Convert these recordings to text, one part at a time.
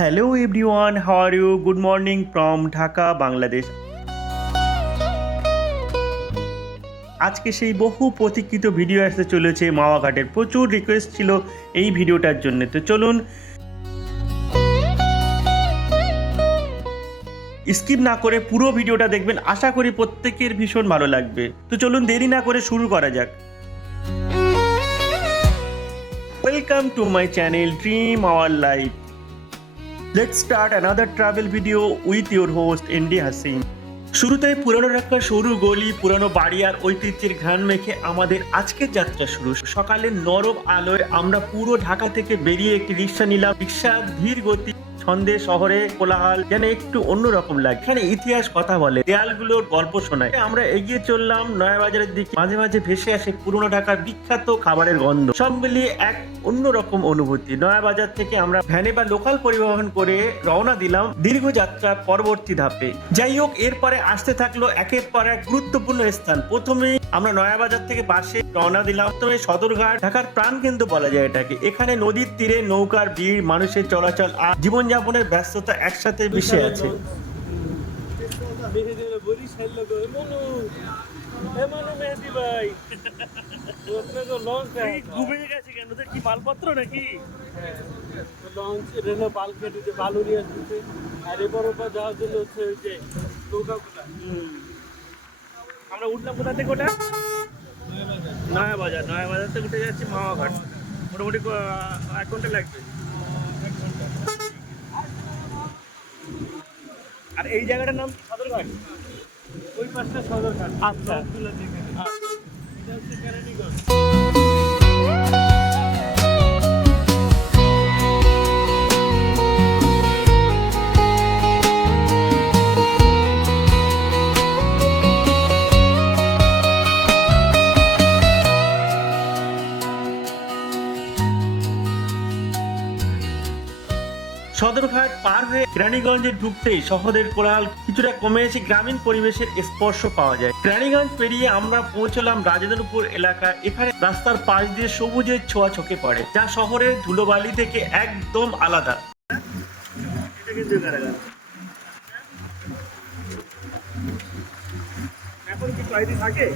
Hello everyone, how are you? Good morning from Dhaka, Bangladesh. আজকে সেই বহু প্রতীক্ষিত ভিডিও আসতে চলেছে মাওয়া ঘাটের। প্রচুর রিকোয়েস্ট ছিল এই ভিডিওটার জন্য, তো চলুন স্কিপ না করে পুরো ভিডিওটা দেখবেন। আশা করি প্রত্যেকের ভীষণ ভালো লাগবে। তো চলুন দেরি না করে শুরু করা যাক। Welcome to my channel dream our life. Let's start another travel video with your host এনডি হাসিন। শুরুতেই পুরানো ঢাকার সরু গলি, পুরানো বাড়ি আর ঐতিহ্যের ঘ্রাণ মেখে আমাদের আজকের যাত্রা শুরু। সকালের নরম আলোয় আমরা পুরো ঢাকা থেকে বেরিয়ে একটি রিক্সা নিলাম। রিক্সার ধীর গতি, ছন্দে শহরে কোলাহল যেন একটু অন্যরকম লাগে। এখানে ইতিহাস কথা বলে, দেয়ালগুলোর গল্প শোনায়। আমরা এগিয়ে চললাম নয়াবাজারের দিকে। মাঝে মাঝে ভেসে আসে পুরনো ঢাকার বিখ্যাত খাবারের গন্ধ। সব মিলিয়ে এক অন্যরকম অনুভূতি। নয়াবাজার থেকে আমরা ভ্যানে বা লোকাল পরিবহন করে রওনা দিলাম দীর্ঘ যাত্রার পরবর্তী ধাপে। যাই হোক, এরপরে আসতে থাকলো একের পর এক গুরুত্বপূর্ণ স্থান। প্রথমেই আমরা নয়াবাজার থেকে বাসে রওনা দিলাম। প্রথমে সদরঘাট, ঢাকার প্রাণ কিন্তু বলা যায় এটাকে। এখানে নদীর তীরে নৌকার ভিড়, মানুষের চলাচল আর জীবনযাপনের ব্যস্ততা একসাথে মিশে আছে। কি মালপত্র নাকি? লঞ্চ রেলে পাল কেটেছে, বালু নিয়ে আসছে, আর এবার ওপর যাওয়ার জন্য হচ্ছে ওই যে নৌকাগুলা। আমরা উঠলাম কোথা থেকে? ওটা নয়াবাজার। নয়াবাজার থেকে উঠে যাচ্ছি মাওয়া ঘাট। মোটামুটি 1 ঘন্টা লাগবে। আর এই জায়গাটার নাম সদরঘাট। ওই পাশটা সদরঘাট। আচ্ছা। সবগুলো যেখানে এটা হচ্ছে কেরানীগঞ্জ। সদরঘাট পার হয়ে কেরানীগঞ্জে ঢুকতেই শহরের কোলাহল কিছুটা কমে এসে গ্রামীণ পরিবেশের স্পর্শ পাওয়া যায়। কেরানীগঞ্জ পেরিয়ে আমরা পৌঁছলাম রাজেন্দ্রপুর এলাকা। এখানে রাস্তার পাশ দিয়ে সবুজের ছোঁয়া চোখে পড়ে, যা শহরের ধুলোবালি থেকে একদম আলাদা। এটা কিন্তু এখন কি কয়েদি থাকে?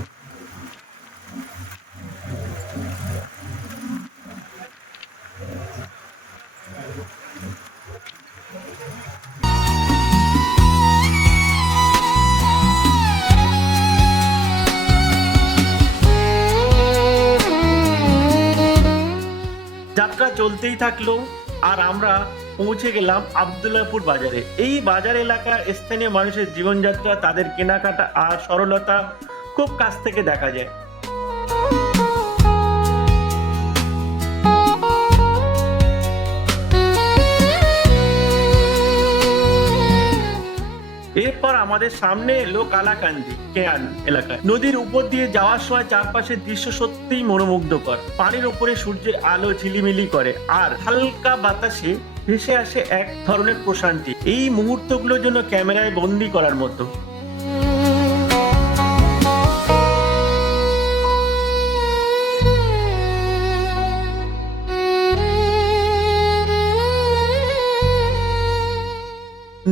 যাত্রা চলতেই থাকলো আর আমরা পৌঁছে গেলাম আব্দুল্লাহপুর বাজারে। এই বাজার এলাকার স্থানীয় মানুষের জীবনযাত্রা, তাদের কেনাকাটা আর সরলতা খুব কাছ থেকে দেখা যায়। এরপর আমাদের সামনে এলো কালাকান্দি কেয়ান এলাকায়। নদীর উপর দিয়ে যাওয়ার সময় চারপাশের দৃশ্য সত্যিই মনোমুগ্ধকর। পানির উপরে সূর্যের আলো ঝিলিমিলি করে আর হালকা বাতাসে ভেসে আসে এক ধরনের প্রশান্তি। এই মুহূর্তগুলোর জন্য ক্যামেরায় বন্দি করার মতো।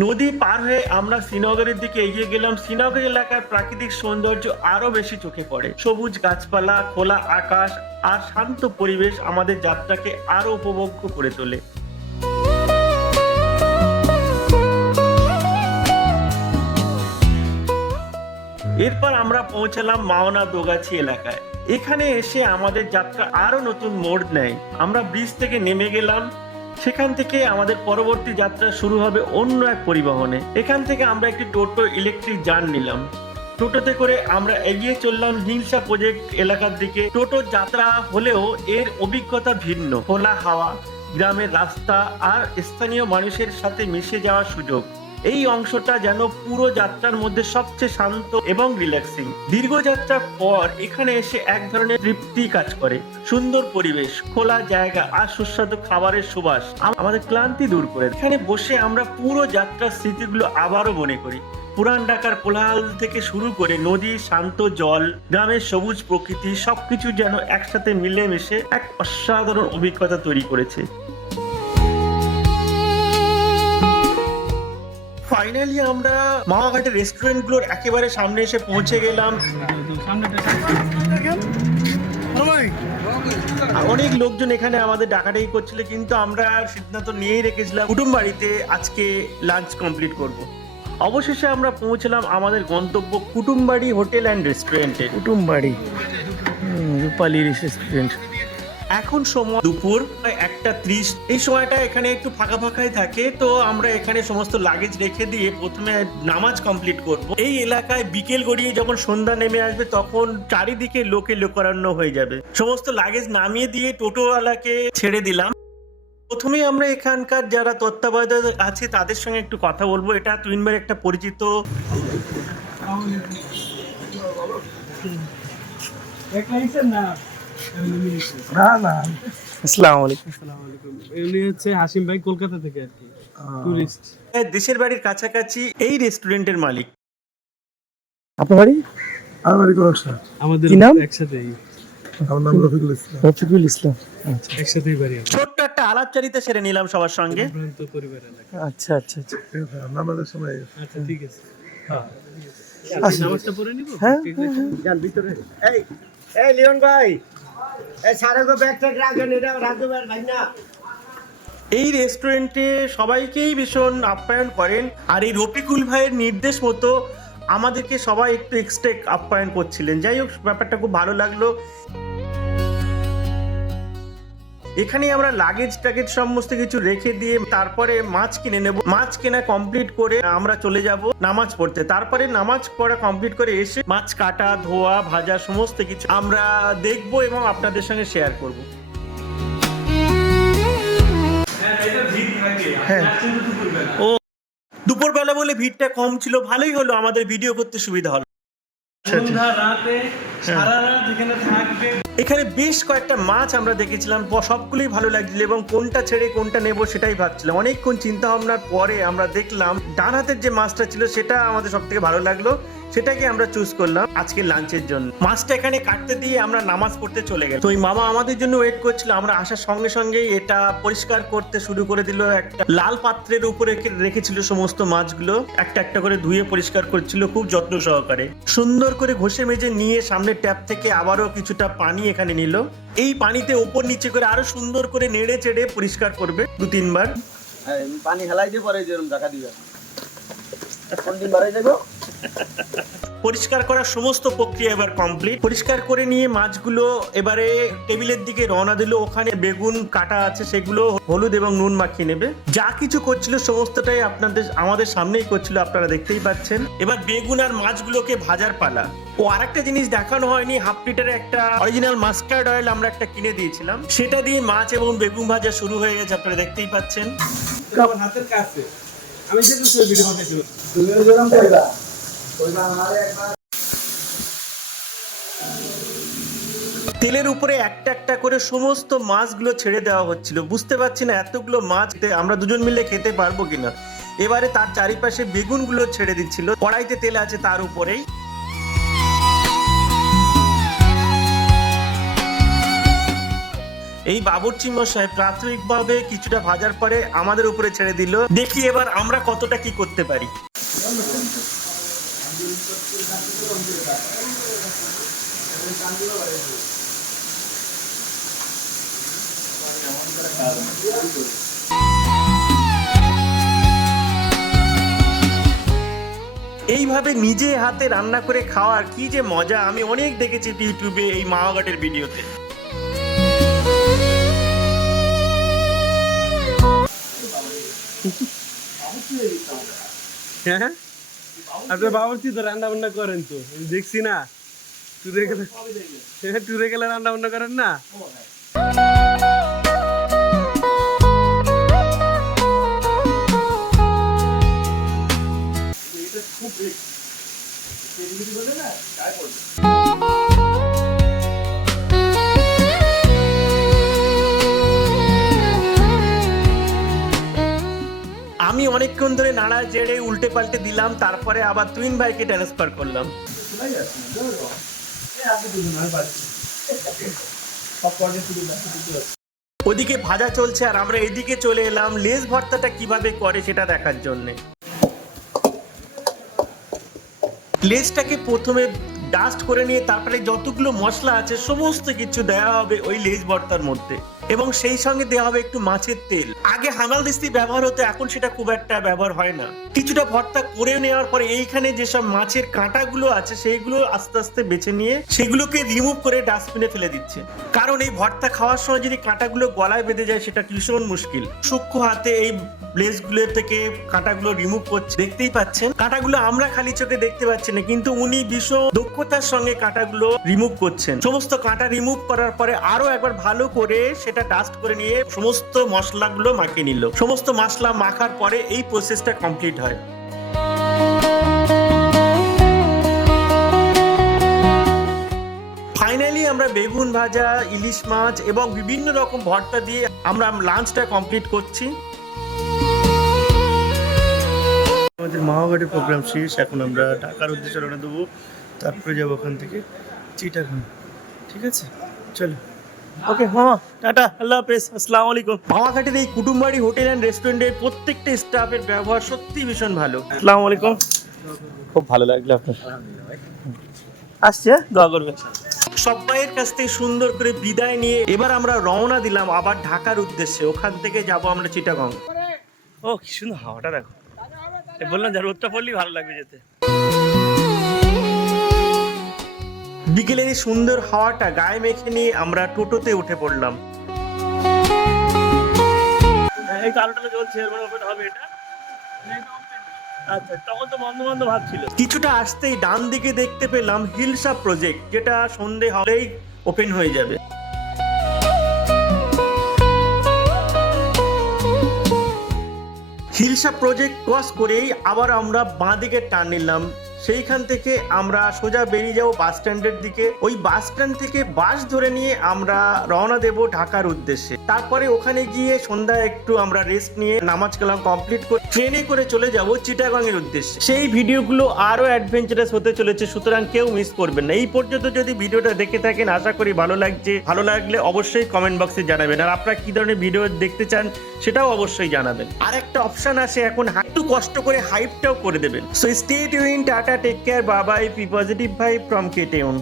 নদী পার হয়ে আমরা শ্রীনগরের দিকে এগিয়ে গেলাম। শ্রীনগর এলাকার প্রাকৃতিক সৌন্দর্য আরো বেশি চোখে পড়ে। সবুজ গাছপালা, খোলা আকাশ আর শান্ত পরিবেশ আমাদের যাত্রাকে আরো উপভোগ্য করে তোলে। এরপর আমরা পৌঁছালাম মাওনা দোগাছি এলাকায়। এখানে এসে আমাদের যাত্রা আরো নতুন মোড় নেয়। আমরা ব্রিজ থেকে নেমে গেলাম। সেখান থেকে আমাদের পরবর্তী যাত্রা শুরু হবে অন্য এক পরিবহনে। এখান থেকে আমরা একটি টোটো ইলেকট্রিক যান নিলাম। টোটোতে করে আমরা এগিয়ে চললাম হিংসা প্রজেক্ট এলাকার দিকে। টোটোর যাত্রা হলেও এর অভিজ্ঞতা ভিন্ন। খোলা হাওয়া, গ্রামের রাস্তা আর স্থানীয় মানুষের সাথে মিশে যাওয়ার সুযোগ। এই অংশটা যেন পুরো যাত্রার মধ্যে সবচেয়ে শান্ত এবং রিল্যাক্সিং। দীর্ঘ যাত্রার পর এখানে এসে এক ধরনের তৃপ্তি কাজ করে। সুন্দর পরিবেশ, খোলা জায়গা আর সুস্বাদু খাবারের সুবাস আমাদের ক্লান্তি দূর করে। এখানে বসে আমরা পুরো যাত্রার স্মৃতিগুলো আবারও মনে করি। পুরান ঢাকার কোলাহল থেকে শুরু করে নদী, শান্ত জল, গ্রামের সবুজ প্রকৃতি সবকিছু যেন একসাথে মিলেমিশে এক অসাধারণ অভিজ্ঞতা তৈরি করেছে। ফাইনালি আমরা মাওয়াঘাটের রেস্টুরেন্টগুলোর একেবারে সামনে এসে পৌঁছে গেলাম। অনেক লোকজন এখানে আমাদের ডাকাডাকি করছিল, কিন্তু আমরা সিদ্ধান্ত নিয়েই রেখেছিলাম কুটুমবাড়িতে আজকে লাঞ্চ কমপ্লিট করব। অবশেষে আমরা পৌঁছলাম আমাদের গন্তব্য কুটুমবাড়ি হোটেল অ্যান্ড রেস্টুরেন্টে। কুটুমবাড়ি রূপালী রেস্টুরেন্ট। এখন সময় দুপুর 1:30। এই সময়টা এখানে একটু ফাঁকা ফাঁকাই থাকে, তো আমরা এখানে সমস্ত লাগেজ রেখে দিয়ে প্রথমে নামাজ কমপ্লিট করব। এই এলাকায় বিকেল গড়িয়ে যখন সন্ধ্যা নেমে আসবে তখন চারিদিকে লোকে লোকারণ্য হয়ে যাবে। সমস্ত লাগেজ নামিয়ে দিয়ে টোটোওয়ালাকে ছেড়ে দিলাম। প্রথমেই আমরা এখানকার যারা তত্ত্বাবধায়ক আছে তাদের সঙ্গে একটু কথা বলবো। এটা তুইনবার একটা পরিচিত। আসসালামু আলাইকুম। এমনি হচ্ছে হাসিম ভাই কলকাতা থেকে আর কি টুরিস্ট। দেশের বাড়ির কাছাকাছি এই রেস্টুরেন্টের মালিক। আপনার বাড়ি? আমার বাড়ি গোরক্ষা। আমাদের কি নাম? একসাথেই আমার নাম রফিকুল ইসলাম। রফিকুল ইসলাম। আচ্ছা একসাথেই বাড়ি আমাদের। ছোট্ট একটা আলাপচারিতা সেরে নিলাম সবার সঙ্গে। ভ্রান্ত পরিবার এলাকা। আচ্ছা আচ্ছা আচ্ছা। ঠিক আছে, আমরা আমাদের সময় আচ্ছা ঠিক আছে। হ্যাঁ আসুন। নামাজটা পড়ে নিব। হ্যাঁ, ঠিক আছে। যান ভিতরে। এই লিওন ভাই, এই সারে গো ব্যাগ ট্যাগ রাখেন, এটা রাখতে ভাই না। এই রেস্টুরেন্টে সবাইকেই ভীষণ আপ্যায়ন করেন, আর এই রফিকুল ভাইয়ের নির্দেশ মতো আমাদেরকে সবাই একটু এক্সট্রা আপ্যায়ন করছিলেন। যাই হোক, ব্যাপারটা খুব ভালো লাগলো। এখানে আমরা লাগেজ টাগেজ সমস্ত কিছু রেখে দিয়ে তারপরে মাছ কিনে নেব। মাছ কেনা কমপ্লিট করে আমরা চলে যাব নামাজ পড়তে। তারপরে নামাজ পড়া কমপ্লিট করে এসে মাছ কাটা, ধোয়া, ভাজা সমস্ত কিছু আমরা দেখব এবং আপনাদের সঙ্গে শেয়ার করব। ও দুপুরবেলা বলে ভিড়টা কম ছিল, ভালোই হলো, আমাদের ভিডিও করতে সুবিধা হলো। সন্ধ্যা রাতে সারা রাত এখানে থাকবে। এখানে বেশ কয়েকটা মাছ আমরা দেখেছিলাম, সবগুলোই ভালো লাগছিল এবং কোনটা ছেড়ে কোনটা নেব সেটাই ভাবছিলাম। অনেকক্ষণ চিন্তা ভাবনার পরে আমরা দেখলাম ডান হাতের যে মাছটা ছিল সেটা আমাদের সব থেকে ভালো লাগলো, সেটাকে আমরা চুজ করলাম আজকে লাঞ্চের জন্য। মাছটা এখানে কাটতে দিয়ে আমরা নামাজ পড়তে চলে গেলাম। তো ওই মামা আমাদের জন্য ওয়েট করছিল। আমরা আসার সঙ্গে সঙ্গেই এটা পরিষ্কার করতে শুরু করে দিল। একটা লাল পাত্রের উপরে রেখেছিল সমস্ত মাছগুলো, একটা একটা করে ধুয়ে পরিষ্কার করছিল খুব যত্ন সহকারে। সুন্দর করে ঘষে মেজে নিয়ে সামনে ট্যাপ থেকে আবারও কিছুটা পানি এখানে নিল। এই পানিতে উপর নিচে করে আরো সুন্দর করে নেড়ে চেড়ে পরিষ্কার করবে 2-3 বার। পানি হেলাই দিয়ে পরে যেরকম দেখা দিবে। কোন দিন বাড়াই যাবো? পরিষ্কার করার সমস্ত প্রক্রিয়া এবার কমপ্লিট। পরিষ্কার করে নিয়ে মাছগুলো এবারে টেবিলের দিকে রওনা দিল। ওখানে বেগুন কাটা আছে, সেগুলো হলুদ এবং নুন মাখিয়ে নেবে। যা কিছু করছিল সমস্তটাই আমাদের সামনেই করছিল, আপনারা দেখতেই পাচ্ছেন। এবার বেগুন আর মাছগুলোকে ভাজার পালা। ও আরেকটা জিনিস দেখানো হয়নি, 1/2 লিটারের একটা অরিজিনাল মাস্টার্ড অয়েল আমরা একটা কিনে দিয়েছিলাম, সেটা দিয়ে মাছ এবং বেগুন ভাজা শুরু হয়ে গেছে, আপনারা দেখতেই পাচ্ছেন। আমার হাতের কাছে আমি যে ভিডিও বানাইছি। তুমি যেরকম কইবা কইবা আমারে একবার। তেলের উপরে একটা একটা করে সমস্ত মাছগুলো ছেড়ে দেওয়া হচ্ছিল। বুঝতে পারছি না এতগুলো মাছ আমরা দুজন মিলে খেতে পারবো কিনা। এবারে তার চারিপাশে বেগুনগুলো ছেড়ে দিচ্ছিল, কড়াইতে তেল আছে তার উপরেই। এই বাবুর্চি মশাই প্রাথমিকভাবে কিছুটা ভাজার পরে আমাদের উপরে ছেড়ে দিল। দেখি এবার আমরা কতটা কি করতে পারি। এইভাবে নিজে হাতে রান্না করে খাওয়ার কি যে মজা, আমি অনেক দেখেছি ইউটিউবে এই মাওয়াঘাটের ভিডিওতে। হ্যাঁ আপনার বাবুর্চি তো রান্না বান্না করেন, তো আমি দেখছি না। ট্যুরে গেলে রান্না বান্না করেন না? আমি অনেকক্ষণ ধরে নাড়া জেড়ে উল্টে পাল্টে দিলাম, তারপরে আবার তুইন ভাইকে ট্রান্সফার করলাম। ওদিকে ভাজা চলছে আর আমরা এদিকে চলে এলাম লেস ভর্তাটা কিভাবে করে সেটা দেখার জন্য। লেজটাকে প্রথমে ডাস্ট করে নিয়ে তারপরে যতগুলো মশলা আছে সমস্ত কিছু দেওয়া হবে ওই লেজ ভর্তার মধ্যে, এবং সেই সঙ্গে দেওয়া হবে একটু মাছের তেল। আগে হামালদিস্তি ব্যবহার হতো, এখন সেটা খুব একটা ব্যবহার হয় না। কিছুটা ভর্তা করে নেওয়ার পরে এইখানে যেসব মাছের কাঁটাগুলো আছে সেইগুলো আস্তে আস্তে বেছে নিয়ে সেগুলোকে রিমুভ করে ডাস্টবিনে ফেলে দিচ্ছে। কারণ এই ভর্তা খাওয়ার সময় যদি কাঁটাগুলো গলায় বেঁধে যায় সেটা ভীষণ মুশকিল। সূক্ষ্ম হাতে এই লেজগুলো থেকে কাঁটাগুলো রিমুভ করছে, দেখতেই পাচ্ছেন। কাঁটাগুলো আমরা খালি চোখে দেখতে পাচ্ছি না, কিন্তু উনি ভীষণ দক্ষতার সঙ্গে কাঁটাগুলো রিমুভ করছেন। সমস্ত কাঁটা রিমুভ করার পরে আরো একবার ভালো করে সেটা ডাস্ট করে নিয়ে সমস্ত মশলাগুলো মাখিয়ে নিল। সমস্ত মশলা মাখার পরে এই প্রসেসটা কমপ্লিট হয়। ফাইনালি আমরা বেগুন ভাজা, ইলিশ মাছ এবং বিভিন্ন রকম ভর্তা দিয়ে আমরা লাঞ্চটা কমপ্লিট করছি। আমাদের মাওয়াঘাটে প্রোগ্রাম শেষ, এখন আমরা ঢাকার উদ্দেশ্যে রওনা দেবো, তারপরে যাবো ওখান থেকে চিটাগাং। ঠিক আছে, চলো। ওকে মামা, টাটা, আল্লাহ হাফেজ, আসসালামু আলাইকুম। মাওয়াঘাটের এই কুটুমবাড়ি হোটেল অ্যান্ড রেস্টুরেন্টের প্রত্যেকটা স্টাফের ব্যবহার সত্যি ভীষণ ভালো। আসসালামু আলাইকুম। খুব ভালো লাগলো আপনার। আসছে, দোয়া করবেন। সবাইয়ের কাছ থেকে সুন্দর করে বিদায় নিয়ে এবার আমরা রওনা দিলাম আবার ঢাকার উদ্দেশ্যে। ওখান থেকে যাব আমরা চিটাগাং। ও কি সুন্দর হাওয়াটা দেখো, বললাম যে রোদটা পড়লেই ভালো লাগবে যেতে। বিকেলের এই সুন্দর হাওয়াটা গায়ে মেখে নিয়ে আমরা টোটোতে উঠে পড়লাম। এই কারণটা চলছে, এর মানে ওপেন হবে এটা। আচ্ছা, তখন তো বন্ধ বন্ধ ভাবছিল। কিছুটা আসতেই ডান দিকে দেখতে পেলাম হিলসা প্রজেক্ট, যেটা সন্ধে হলেই ওপেন হয়ে যাবে। হিলসা প্রজেক্ট ক্রস করেই আবার আমরা বাঁ দিকে টার্ন নিলাম। সেইখান থেকে আমরা সোজা বেরিয়ে যাব বাস স্ট্যান্ডের দিকে। ওই বাস স্ট্যান্ড থেকে বাস ধরে নিয়ে আমরা রওনা দেব ঢাকার উদ্দেশ্যে। তারপরে ওখানে গিয়ে সন্ধ্যায় একটু আমরা রেস্ট নিয়ে নামাজ কালাম কমপ্লিট করে ট্রেনে করে চলে যাব চিটাগাং এর উদ্দেশ্যে। সেই ভিডিওগুলো আরো অ্যাডভেঞ্চারাস হতে চলেছে, সুতরাং কেউ মিস করবেন না। এই পর্যন্ত যদি ভিডিওটা দেখে থাকেন আশা করি ভালো লাগছে। ভালো লাগলে অবশ্যই কমেন্ট বক্সে জানাবেন, আর আপনারা কি ধরনের ভিডিও দেখতে চান সেটাও অবশ্যই জানাবেন। আর একটা অপশন আছে এখন, একটু কষ্ট করে হাইপটাও করে দেবেন। So stay tune, tata, take care, bye bye, be positive vibe from কেটিউন।